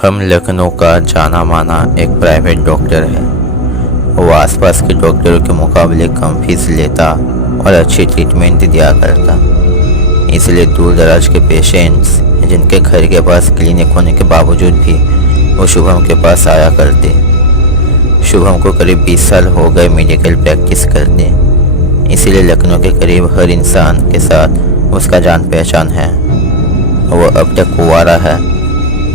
शुभम लखनऊ का जाना माना एक प्राइवेट डॉक्टर है। वो आसपास के डॉक्टरों के मुकाबले कम फीस लेता और अच्छी ट्रीटमेंट दिया करता। इसलिए दूर दराज के पेशेंट्स जिनके घर के पास क्लिनिक होने के बावजूद भी वो शुभम के पास आया करते। शुभम को करीब 20 साल हो गए मेडिकल प्रैक्टिस करते, इसीलिए लखनऊ के करीब हर इंसान के साथ उसका जान पहचान है। वो अब तक कुंवारा है।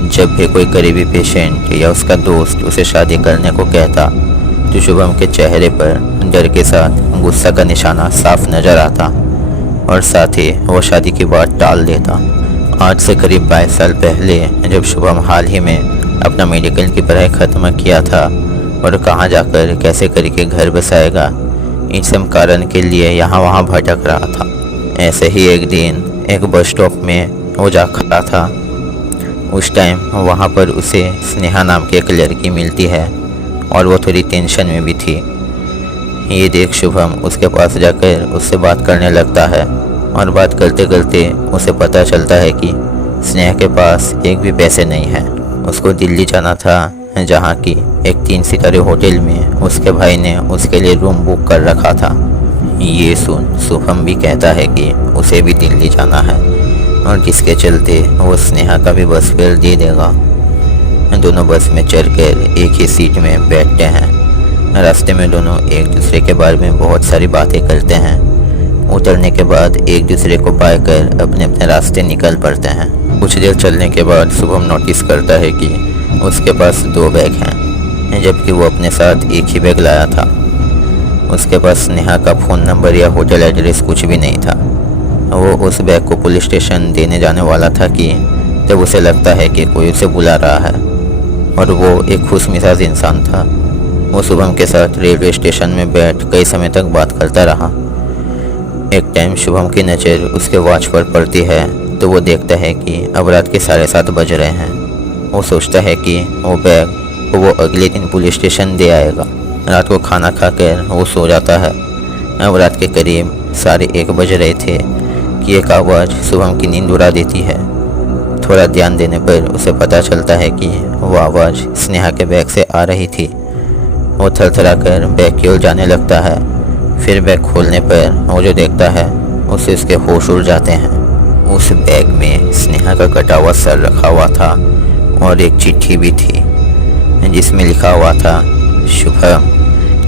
जब भी कोई करीबी पेशेंट या उसका दोस्त उसे शादी करने को कहता तो शुभम के चेहरे पर डर के साथ गुस्सा का निशाना साफ नजर आता और साथ ही वो शादी की बात टाल देता। आज से करीब 22 साल पहले जब शुभम हाल ही में अपना मेडिकल की पढ़ाई ख़त्म किया था और कहाँ जाकर कैसे करके घर बसाएगा, इन सब कारण के लिए यहाँ वहाँ भटक रहा था। ऐसे ही एक दिन एक बस स्टॉप में वो जा खड़ा था। उस टाइम वहाँ पर उसे स्नेहा नाम की एक लड़की मिलती है और वो थोड़ी टेंशन में भी थी। ये देख शुभम उसके पास जाकर उससे बात करने लगता है और बात करते करते उसे पता चलता है कि स्नेहा के पास एक भी पैसे नहीं है। उसको दिल्ली जाना था, जहाँ की एक 3 सितारे होटल में उसके भाई ने उसके लिए रूम बुक कर रखा था। ये सुन शुभम भी कहता है कि उसे भी दिल्ली जाना है और जिसके चलते वो स्नेहा का भी बस फेयर दे देगा। दोनों बस में चढ़कर एक ही सीट में बैठते हैं। रास्ते में दोनों एक दूसरे के बारे में बहुत सारी बातें करते हैं। उतरने के बाद एक दूसरे को बाय कर अपने अपने रास्ते निकल पड़ते हैं। कुछ देर चलने के बाद शुभम नोटिस करता है कि उसके पास 2 बैग हैं, जबकि वो अपने साथ एक ही बैग लाया था। उसके पास स्नेहा का फ़ोन नंबर या होटल एड्रेस कुछ भी नहीं था। वो उस बैग को पुलिस स्टेशन देने जाने वाला था कि जब उसे लगता है कि कोई उसे बुला रहा है, और वो एक खुश मिजाज इंसान था। वो शुभम के साथ रेलवे स्टेशन में बैठ कई समय तक बात करता रहा। एक टाइम शुभम की नज़र उसके वॉच पर पड़ती है तो वो देखता है कि अब रात के 7:30 बज रहे हैं। वो सोचता है कि वो बैग वो अगले दिन पुलिस स्टेशन दे आएगा। रात को खाना खाकर वो सो जाता है। अब रात के करीब 1:30 बज रहे थे कि एक आवाज़ शुभम की नींद उड़ा देती है। थोड़ा ध्यान देने पर उसे पता चलता है कि वो आवाज़ स्नेहा के बैग से आ रही थी। वो थरथरा कर बैग की ओर जाने लगता है। फिर बैग खोलने पर वो जो देखता है उससे उसके होश उड़ जाते हैं। उस बैग में स्नेहा का कटा हुआ सर रखा हुआ था और एक चिट्ठी भी थी जिसमें लिखा हुआ था, शुभम,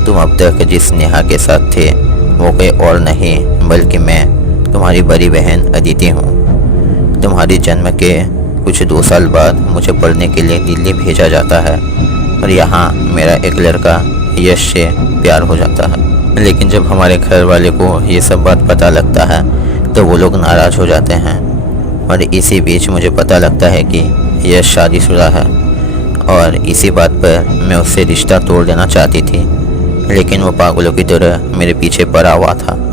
तुम अब तक जिस स्नेहा के साथ थे वो कोई और नहीं बल्कि मैं तुम्हारी बड़ी बहन अदिति हूँ। तुम्हारी जन्म के कुछ 2 साल बाद मुझे पढ़ने के लिए दिल्ली भेजा जाता है और यहाँ मेरा एक लड़का यश से प्यार हो जाता है। लेकिन जब हमारे घर वाले को ये सब बात पता लगता है तो वो लोग नाराज़ हो जाते हैं और इसी बीच मुझे पता लगता है कि यश शादीशुदा है और इसी बात पर मैं उससे रिश्ता तोड़ देना चाहती थी, लेकिन वो पागलों की तरह मेरे पीछे पड़ा हुआ था।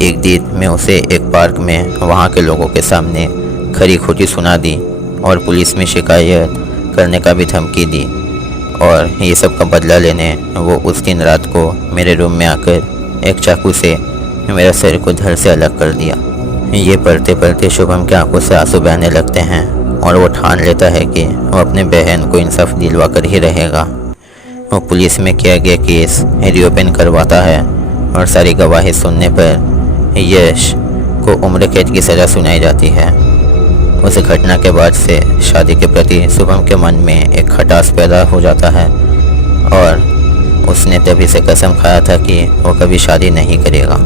एक दिन मैं उसे एक पार्क में वहाँ के लोगों के सामने खरी खोटी सुना दी और पुलिस में शिकायत करने का भी धमकी दी, और ये सब का बदला लेने वो उस दिन रात को मेरे रूम में आकर एक चाकू से मेरा सिर को धड़ से अलग कर दिया। ये पढ़ते पढ़ते शुभम के आंखों से आंसू बहने लगते हैं और वो ठान लेता है कि वो अपने बहन को इंसाफ दिलवा कर ही रहेगा। वो पुलिस में किया गया केस रीओपन करवाता है और सारी गवाही सुनने पर यश को उम्र कैद की सज़ा सुनाई जाती है। उस घटना के बाद से शादी के प्रति शुभम के मन में एक खटास पैदा हो जाता है और उसने तभी से कसम खाया था कि वो कभी शादी नहीं करेगा।